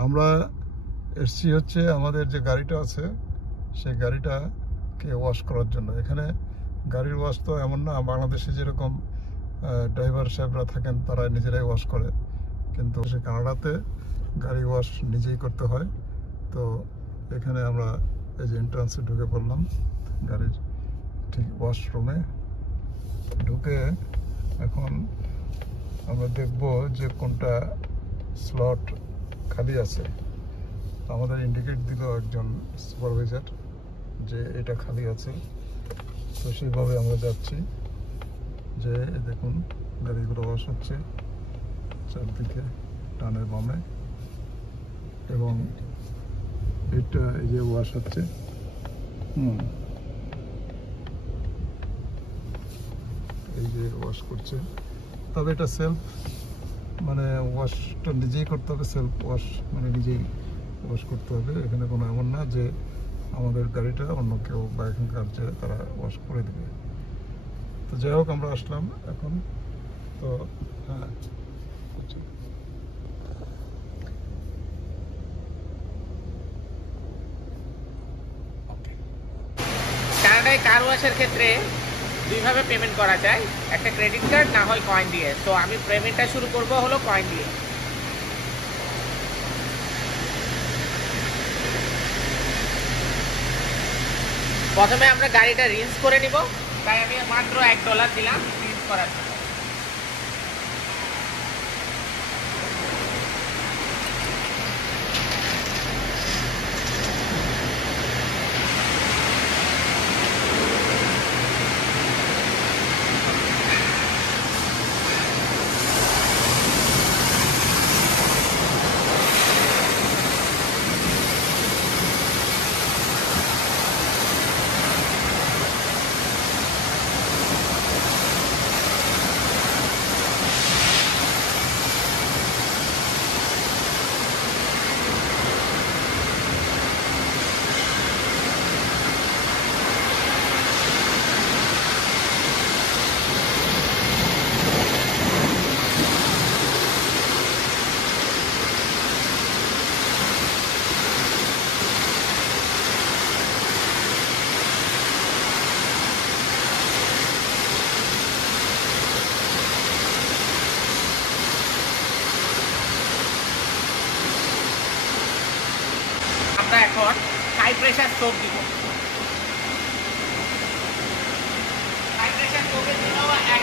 আমরা এসছি হচ্ছে আমাদের যে গাড়িটা আছে সেই গাড়িটাকে ওয়াশ করার জন্য। এখানে গাড়ির ওয়াশ তো এমন না বাংলাদেশে যেরকম ড্রাইভার সাহেবরা থাকেন তারা নিজেরাই ওয়াশ করে, কিন্তু সে কানাডাতে গাড়ি ওয়াশ নিজেই করতে হয়। তো এখানে আমরা এই যে এন্ট্রান্সে ঢুকে পড়লাম, গাড়ির ঠিক ওয়াশরুমে ঢুকে এখন আমরা দেখব যে কোনটা স্লট খালি আছে। আমাদের ইন্ডিকেট দিল একজন সুপারভাইজার যে এটা খালি আছে, তো সেইভাবে আমরা যাচ্ছি। যে দেখুন গাড়িগুলো ওয়াশ হচ্ছে চারদিকে টানের বামে, এবং এটা এই যে ওয়াশ হচ্ছে। এই যে ওয়াশ করছে, তবে এটা সেলফ, মানে ওয়াশটা নিজেই করতে হবে। সেলফ ওয়াশ মানে নিজেই ওয়াশ করতে হবে। এখানে কোনো এমন না যে আমাদের গাড়িটা অন্য কেউ বা এখানকার যে তারা ওয়াশ করে দেবে। তো যাই হোক আমরা আসলাম এখন। তো হ্যাঁ, কানাডায় কার ওয়াশের ক্ষেত্রে দুইভাবে পেমেন্ট করা যায়, একটা ক্রেডিট কার্ড না হয় কয়েন দিয়ে। তো আমি পেমেন্টটা শুরু করব হলো কয়েন দিয়ে। প্রথমে আমরা গাড়িটা রিন্স করে নিব, তাই আমি মাত্র $1 দিলাম রিন্স করার জন্য। আমরা এখন হাই প্রেসার স্টোভ দিব। হাই প্রেসার স্টোভের জন্য $1।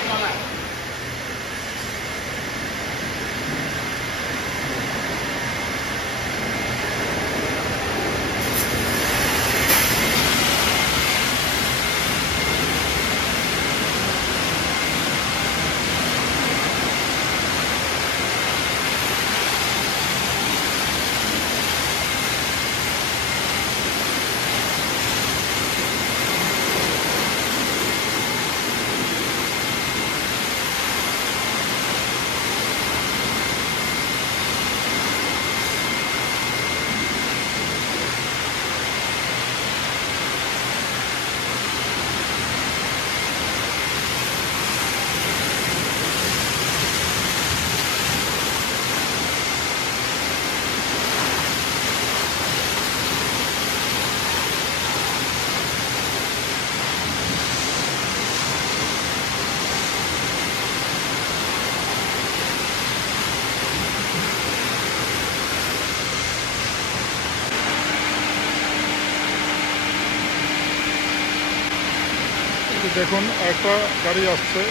দেখুন একটা গাড়ি আসছে,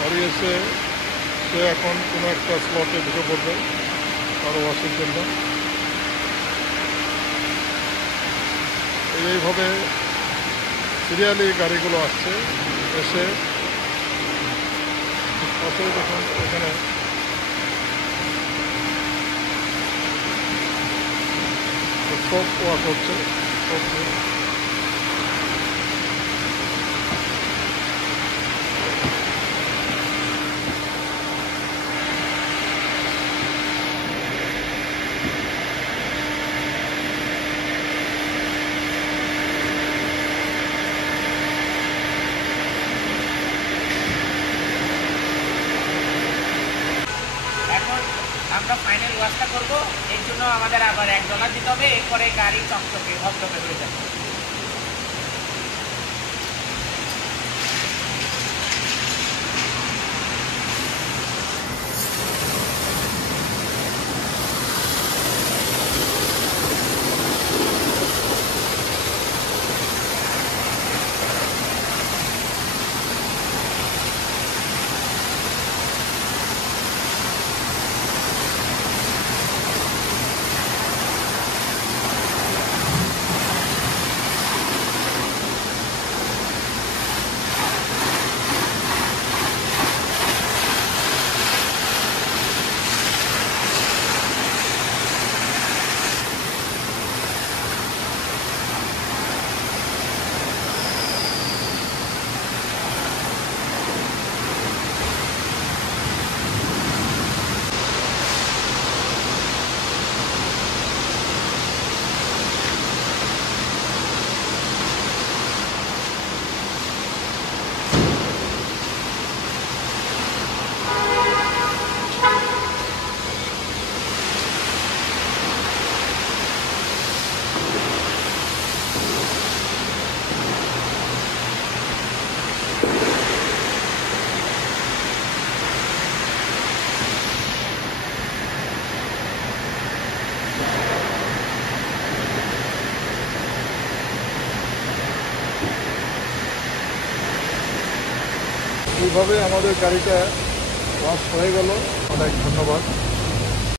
গাড়ি এসে সে এখন কোনো একটা স্লটে ঢুকে পড়বে তার ওয়াশের জন্য। এইভাবে সিরিয়ালি গাড়িগুলো আসছে, এসে পাশে দেখুন এখানে সব ওয়াশ হচ্ছে। এখন আমরা ফাইনাল ওয়াশটা করবো, এর জন্য আমাদের আবার $1 দিতে হবে। এরপরে গাড়ি চকচকে ধপধপে হয়ে যাবে। এইভাবে আমাদের গাড়িটা ওয়াশ হয়ে গেল। অনেক ধন্যবাদ।